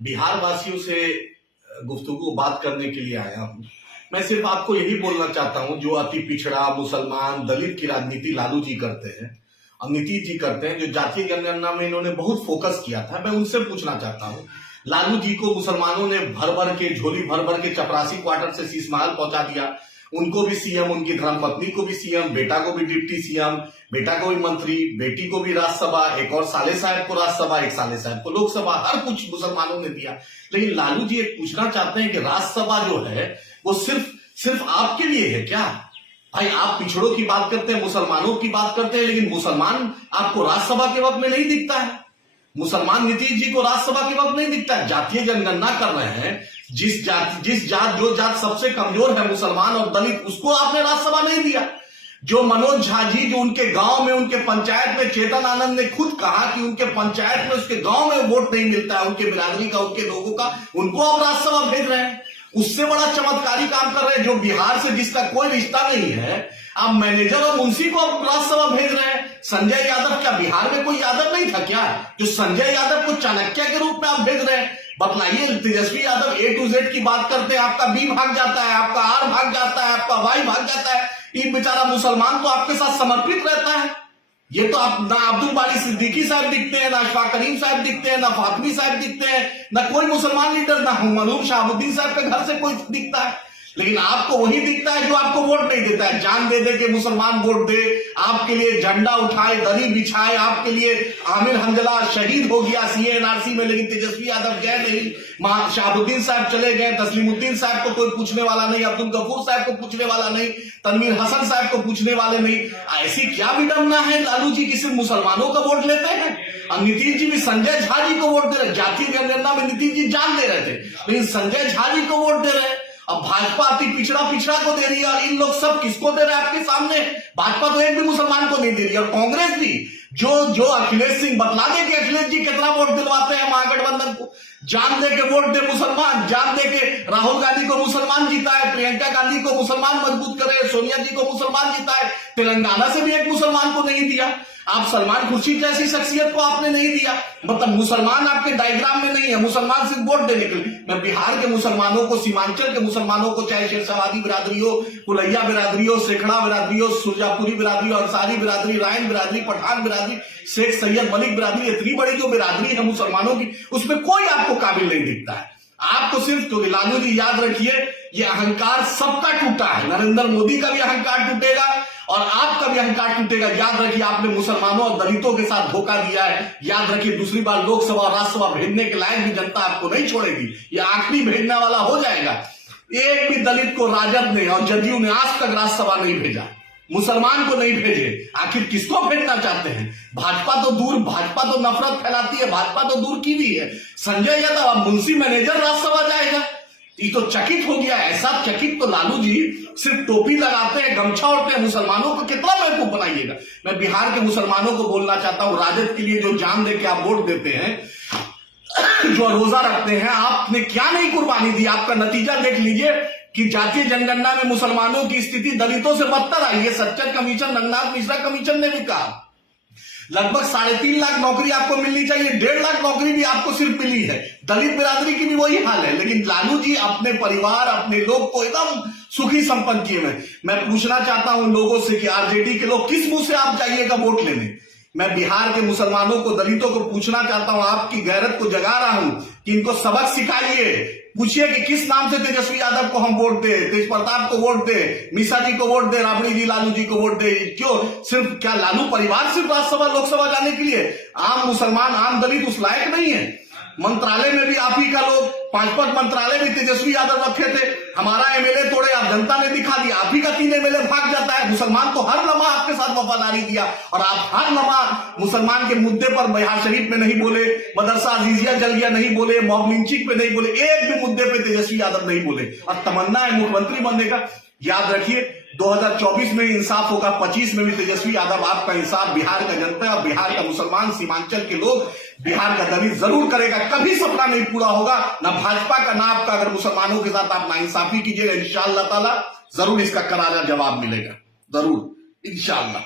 बिहार वासियों से गुफ्तगू बात करने के लिए आया हूं। मैं सिर्फ आपको यही बोलना चाहता हूं, जो अति पिछड़ा मुसलमान दलित की राजनीति लालू जी करते हैं और नीतीश जी करते हैं, जो जातीय जनगणना में इन्होंने बहुत फोकस किया था, मैं उनसे पूछना चाहता हूं। लालू जी को मुसलमानों ने भर भर के झोली भर भर के चपरासी क्वार्टर से शीश महल पहुंचा दिया। उनको भी सीएम, उनकी धर्मपत्नी को भी सीएम, बेटा को भी डिप्टी सीएम, बेटा को भी मंत्री, बेटी को भी राज्यसभा, एक और साले साहब को राज्यसभा, एक साले साहब को लोकसभा, हर कुछ मुसलमानों ने दिया। लेकिन लालू जी एक पूछना चाहते हैं कि राज्यसभा जो है वो सिर्फ आपके लिए है क्या? भाई, आप पिछड़ों की बात करते हैं, मुसलमानों की बात करते हैं, लेकिन मुसलमान आपको राज्यसभा के वक्त में नहीं दिखता है। मुसलमान नीतीश जी को राज्यसभा के वक्त नहीं दिखता है। जातीय जनगणना कर रहे हैं, जो जात सबसे कमजोर है, मुसलमान और दलित, उसको आपने राज्यसभा नहीं दिया। जो मनोज झा जी, जो उनके गांव में, उनके पंचायत में, चेतन आनंद ने खुद कहा कि उनके पंचायत में, उसके गांव में वोट नहीं मिलता है उनके बिरादरी का, उनके लोगों का, उनको आप राज्यसभा भेज रहे हैं। उससे बड़ा चमत्कारी काम कर रहे हैं, जो बिहार से जिसका कोई रिश्ता नहीं है, आप मैनेजर और मुंशी को आप राज्यसभा भेज रहे हैं। संजय यादव, क्या बिहार में कोई यादव नहीं था क्या, जो संजय यादव को चाणक्य के रूप में आप भेज रहे हैं? बतलाइए। Tejashwi Yadav A to Z की बात करते हैं, आपका B भाग जाता है, आपका R भाग जाता है, आपका Y भाग जाता है। ये बेचारा मुसलमान तो आपके साथ समर्पित रहता है। ये तो आप ना अब्दुल बारी सिद्दीकी साहब दिखते हैं, ना अशफाक करीम साहब दिखते हैं, ना फातमी साहब दिखते हैं, ना कोई मुसलमान लीडर, ना मलूम शाहबुद्दीन साहब के घर से कोई दिखता है। लेकिन आपको वही दिखता है जो आपको वोट नहीं देता है। जान दे दे के मुसलमान वोट दे, आपके लिए झंडा उठाए, दरी बिछाए, आपके लिए आमिर हमजला शहीद हो गया CA/NRC में, लेकिन तेजस्वी यादव गए नहीं। शाहबुद्दीन साहब चले गए, तस्लीमुद्दीन साहब को कोई पूछने वाला नहीं, अब्दुल गफूर साहब को पूछने वाला नहीं, तनवीर हसन साहब को पूछने वाले नहीं। ऐसी क्या विडंबना है लालू जी की सिर्फ मुसलमानों का वोट लेते हैं? और नीतीश जी भी संजय झा जी को वोट दे रहे। जातीय जनगणना में नीतीश जी जान दे रहे थे, लेकिन संजय झा जी को वोट दे रहे हैं। अब भाजपा अति पिछड़ा को दे रही है, और इन लोग सब किसको दे रहे हैं आपके सामने? भाजपा तो एक भी मुसलमान को नहीं दे रही, और कांग्रेस भी जो अखिलेश सिंह, बतला दे कि अखिलेश जी कितना वोट दिलवाते हैं महागठबंधन को। जान दे के वोट दे मुसलमान, जान दे के राहुल गांधी को मुसलमान जीता है, प्रियंका गांधी को मुसलमान मजबूत करे, सोनिया जी को मुसलमान जीता है, तेलंगाना से भी एक मुसलमान को नहीं दिया। आप सलमान खुर्शीद जैसी शख्सियत को आपने नहीं दिया। मतलब मुसलमान आपके डायग्राम में नहीं है, मुसलमान सिर्फ वोट देने के लिए। मैं बिहार के मुसलमानों को, सीमांचल के मुसलमानों को, चाहे शेरशाबादी बिरादरी हो, कुलैया बिरादरी हो, सेखड़ा बिरादरी हो, सुरजापुरी बिरादरी हो, अंसारी बिरादरी, रायन बिरादरी, पठान बिरादरी, शेख सैयद मलिक बिरादरी, इतनी बड़ी जो बिरादरी है मुसलमानों की, उसमें कोई आपको काबिल नहीं दिखता है। आपको सिर्फ, तो लालू जी याद रखिए, ये अहंकार सबका टूटा है। नरेंद्र मोदी का भी अहंकार टूटेगा और आपका भी अहंकार टूटेगा। याद रखिए, आपने मुसलमानों और दलितों के साथ धोखा दिया है। याद रखिए, दूसरी बार लोकसभा और राज्यसभा भेजने के लायक भी जनता आपको नहीं छोड़ेगी। ये आखिरी भेजने वाला हो जाएगा। एक भी दलित को राजद ने और जदयू ने आज तक राज्यसभा नहीं भेजा, मुसलमान को नहीं भेजे। आखिर किसको भेजना चाहते हैं? भाजपा तो दूर, भाजपा तो नफरत फैलाती है, भाजपा तो दूर की भी है। संजय यादव अब मुंशी मैनेजर राज्यसभा जाएगा, ये तो चकित हो गया। ऐसा चकित तो लालू जी सिर्फ टोपी लगाते हैं, गमछा ओढ़ते हैं, मुसलमानों को कितना बेवकूफ बनाइएगा। मैं बिहार के मुसलमानों को बोलना चाहता हूं, राजद के लिए जो जान दे के आप वोट देते हैं, जो रोजा रखते हैं, आपने क्या नहीं कुर्बानी दी? आपका नतीजा देख लीजिए कि जातीय जनगणना में मुसलमानों की स्थिति दलितों से बदतर आई है। सच्चर कमीशन, रंगनाथ मिश्रा कमीशन ने भी कहा लगभग 3.5 लाख नौकरी आपको मिलनी चाहिए, 1.5 लाख नौकरी भी आपको सिर्फ मिली है। दलित बिरादरी की भी वही हाल है। लेकिन लालू जी अपने परिवार, अपने लोग को एकदम सुखी संपन्न किए हैं। मैं पूछना चाहता हूं लोगों से कि आरजेडी के लोग किस मुंह से आप जाइएगा वोट लेने? मैं बिहार के मुसलमानों को, दलितों को पूछना चाहता हूं, आपकी गैरत को जगा रहा हूं कि इनको सबक सिखाइए। पूछिए कि किस नाम से तेजस्वी यादव को हम वोट दे, तेज प्रताप को वोट दे, मिश्रा जी को वोट दे, राबड़ी जी लालू जी को वोट दे। क्यों? सिर्फ क्या लालू परिवार सिर्फ राज्यसभा लोकसभा जाने के लिए? आम मुसलमान, आम दलित उस लायक नहीं है। मंत्रालय में भी आप ही का लोग, 5 मंत्रालय भी तेजस्वी यादव रखे थे। हमारा एमएलए तोड़े, आप जनता ने दिखा दिया। आप ही का 3 एमएलए भाग जाता है। मुसलमान को हर लम्हा आपके साथ वफादारी दिया, और आप हर लम्हा मुसलमान के मुद्दे पर बिहार शरीफ में नहीं बोले, मदरसा अजीजिया जल गया नहीं बोले, मॉब लिंचिंग पे नहीं बोले, एक भी मुद्दे पे तेजस्वी यादव नहीं बोले। और तमन्ना है मुख्यमंत्री बनने का। याद रखिए, 2024 में इंसाफ होगा, 25 में भी तेजस्वी यादव आपका इंसाफ बिहार का जनता और बिहार का मुसलमान, सीमांचल के लोग, बिहार का दलित जरूर करेगा। कभी सपना नहीं पूरा होगा, ना भाजपा का ना आपका। अगर मुसलमानों के साथ आप नाइंसाफी कीजिएगा, इंशाअल्लाह ताला जरूर इसका करारा जवाब मिलेगा, जरूर, इंशाअल्लाह।